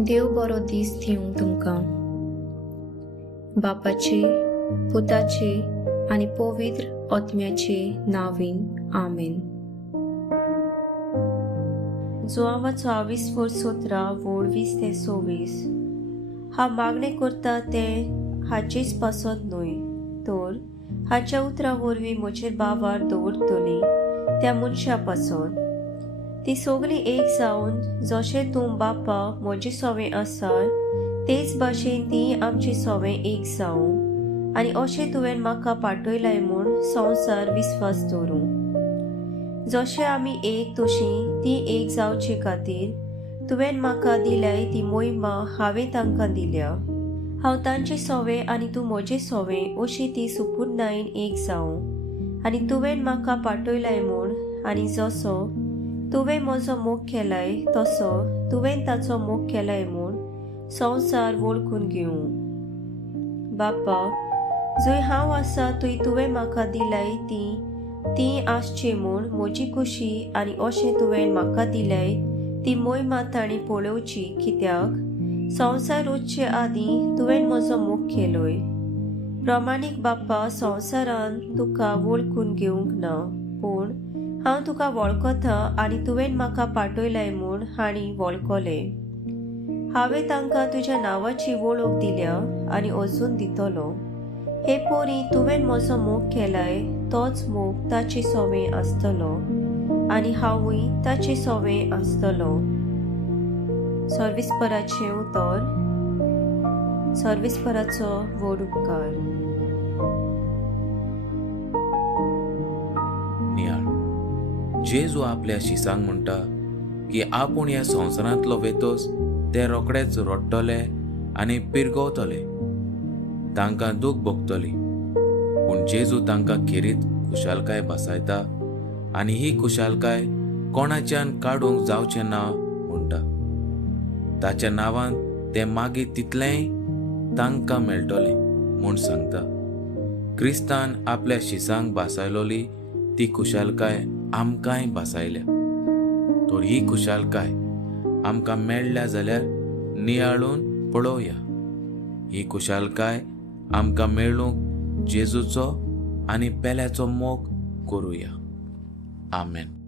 देव बरो दीस दिवं तुमकां. बापाचे, पुताचे आनी पवित्र आत्म्याचे नांवीन. आमेन. जोआवाचो 20 वोड 20 ते 26. हांव मागणें करता तें हाचेच पासत न्हय, तर हाच्या उतरां वरवीं म्हजेर बावार दवरतली त्या मनशा पासत. ती सगळीं एक जावन जशें तूं बापा म्हजे सोवें आसा तेच भाशेन ती आमची सोवें एक जावं आनी अशें तुवें म्हाका पाठयलाय म्हूण संवसार विस्वास दवरूं. जशें आमी एक तशीं ती एक जावचे खातीर तुवें म्हाका दिल्याय ती मोहिमा हांवें तांकां दिल्या. हांव तांचे सोवें आनी तूं म्हजें सोवें अशी ती सुपूर्णायेन एक जावं आनी तुवें म्हाका पाठयलाय म्हूण आनी जसो तुवें म्हजो मोग केलाय तसो तुवें ताचो मोग केलाय म्हूण संवसार वळखून घेवं. बापा, जंय हांव आसा थंय तुवें म्हाका दिलाय ती आसची म्हूण म्हजी खुशी आनी अशें तुवें म्हाका दिल्याय ती मोहिमा तांणी पळोवची, कित्याक संवसार उच्चे आदीं तुवें म्हजो मोग केलोय. प्रमाणीक बापा, संवसारान तुका वळखून घेवंक ना, पूण हांव तुका वळखता आनी तुवें म्हाका पाठयलाय म्हूण हांणी वळखलें. हांवें तांकां तुज्या नांवाची वळख दिल्या आनी अजून दितलो. हे पोरी, तुवें म्हजो मोग केलाय तोच मोग ताचे सोवें आसतलो आनी हांवूय ताचे सोवें आसतलो. सर्विस्पराचें उतर. सर्विस्पराचो व्हड उपकार. जेजू आपल्या शिसांक म्हणटा की आपूण ह्या संवसारांतलो वेतोस ते रोखडेच रडटले आनी पिरगवतले, तांकां दूख भोगतली, पूण जेजू तांकां खेरीत खुशालकाय बसयता आनी ही खुशालकाय कोणाच्यान काडूंक जावचें ना म्हणटा. ताच्या नांवान ते मागीर तितलेंय तांकां मेळटलें म्हूण सांगता. क्रिस्तान आपल्या शिसांक बासायलोली ती खुशालकाय आमकांय बासायल्या, तर ही खुशालकाय आमकां मेळ्ळ्या जाल्यार नियाळून पळोवया. ही खुशालकाय आमकां मेळूंक जेजूचो आनी पेल्याचो मोग करुया. आमेन.